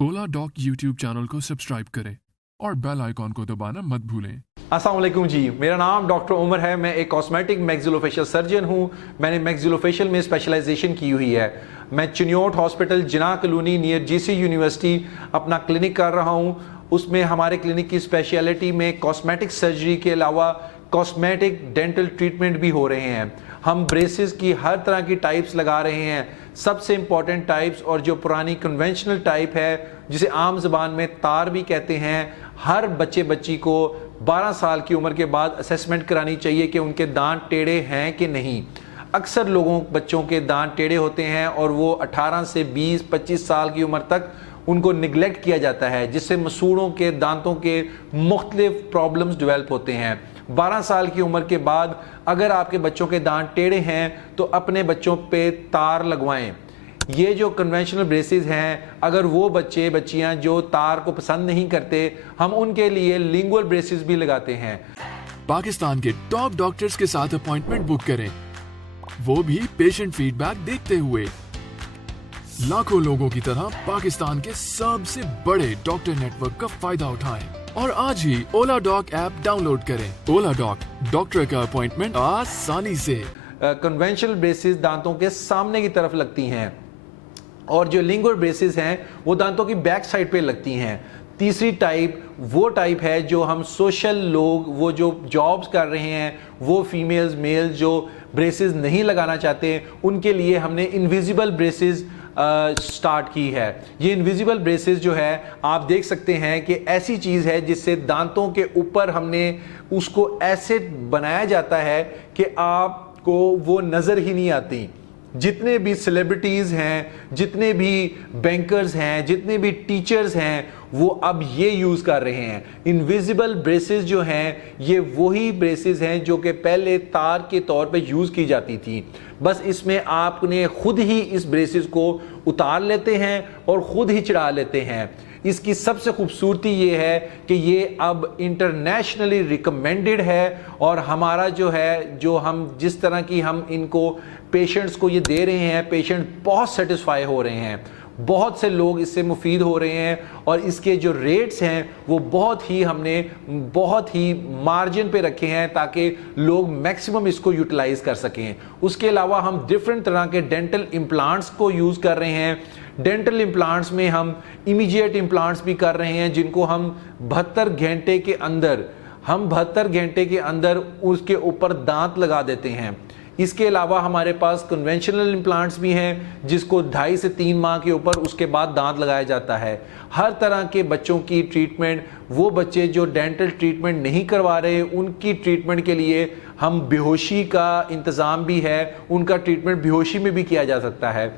ओला dock YouTube channel को subscribe करें और बेल आइकॉन को दबाना मत भूलें। अस्सलाम वालेकुम जी, मेरा नाम डॉक्टर उमर है। मैं एक कॉस्मेटिक मैक्सिलोफेशियल सर्जन हूँ। मैंने मैक्सिलोफेशियल में स्पेशलाइजेशन की हुई है। मैं चिन्योट हॉस्पिटल जिना कॉलोनी नियर जीसी यूनिवर्सिटी अपना क्लिनिक कर रहा हूँ। उसमें हमारे क्लिनिक की स्पेशलिटी में कॉस्मेटिक सर्जरी के अलावा कॉस्मेटिक डेंटल ट्रीटमेंट भी हो रहे हैं। हम ब्रेसेस की हर तरह की टाइप्स लगा रहे हैं। सबसे इम्पॉर्टेंट टाइप्स और जो पुरानी कन्वेंशनल टाइप है जिसे आम ज़बान में तार भी कहते हैं, हर बच्ची को 12 साल की उम्र के बाद असेसमेंट करानी चाहिए कि उनके दांत टेढ़े हैं कि नहीं। अक्सर बच्चों के दांत टेढ़े होते हैं और वो 18 से 20-25 साल की उम्र तक उनको निगलेक्ट किया जाता है, जिससे मसूड़ों के दांतों के मुख्तलिफ प्रॉब्लम्स डेवलप होते हैं। 12 साल की उम्र के बाद अगर आपके बच्चों के दांत टेढ़े हैं तो अपने बच्चों पे तार लगवाएं। ये जो कन्वेंशनल ब्रेसेस हैं, अगर वो बच्चियां जो तार को पसंद नहीं करते, हम उनके लिए लिंगुअल ब्रेसेस भी लगाते हैं। पाकिस्तान के टॉप डॉक्टर्स के साथ अपॉइंटमेंट बुक करें, वो भी पेशेंट फीडबैक देखते हुए। लाखों लोगों की तरह पाकिस्तान के सबसे बड़े डॉक्टर नेटवर्क का फायदा उठाएं और आज ही ओला डॉक ऐप डाउनलोड करें। ओला डॉक, डॉक्टर का अपॉइंटमेंट आसानी से। कन्वेंशनल ब्रेसेस दांतों के सामने की तरफ लगती हैं और जो लिंगुअल ब्रेसेस हैं वो दांतों की बैक साइड पे लगती हैं। तीसरी टाइप वो टाइप है जो हम सोशल लोग, वो जो जॉब्स कर रहे हैं, वो फीमेल्स मेल्स जो ब्रेसेस नहीं लगाना चाहते, उनके लिए हमने इनविजिबल ब्रेसेस स्टार्ट की है। ये इनविजिबल ब्रेसेस जो है आप देख सकते हैं कि ऐसी चीज़ है जिससे दांतों के ऊपर हमने उसको ऐसे बनाया जाता है कि आपको वो नज़र ही नहीं आती। जितने भी सेलिब्रिटीज़ हैं, जितने भी बैंकर्स हैं, जितने भी टीचर्स हैं, वो अब ये यूज़ कर रहे हैं। इनविजिबल ब्रेसेस जो हैं ये वही ब्रेसेस हैं जो कि पहले तार के तौर पे यूज़ की जाती थी। बस इसमें आपने खुद ही इस ब्रेसेस को उतार लेते हैं और ख़ुद ही चढ़ा लेते हैं। इसकी सबसे खूबसूरती ये है कि ये अब इंटरनेशनली रिकमेंडेड है और हमारा जो है, जो हम जिस तरह की हम इनको पेशेंट्स को ये दे रहे हैं, पेशेंट बहुत सेटिस्फाई हो रहे हैं। बहुत से लोग इससे मुफीद हो रहे हैं और इसके जो रेट्स हैं वो हमने बहुत ही मार्जिन पे रखे हैं ताकि लोग मैक्सिमम इसको यूटिलाइज कर सकें। उसके अलावा हम डिफरेंट तरह के डेंटल इम्प्लांट्स को यूज़ कर रहे हैं। डेंटल इम्प्लांट्स में हम इमीडिएट इम्प्लांट्स भी कर रहे हैं जिनको हम 72 घंटे के अंदर उसके ऊपर दांत लगा देते हैं। इसके अलावा हमारे पास कन्वेंशनल इम्प्लांट्स भी हैं जिसको 2.5 से 3 माह के ऊपर उसके बाद दांत लगाया जाता है। हर तरह के बच्चों की ट्रीटमेंट, वो बच्चे जो डेंटल ट्रीटमेंट नहीं करवा रहे उनकी ट्रीटमेंट के लिए हम बेहोशी का इंतज़ाम भी है, उनका ट्रीटमेंट बेहोशी में भी किया जा सकता है।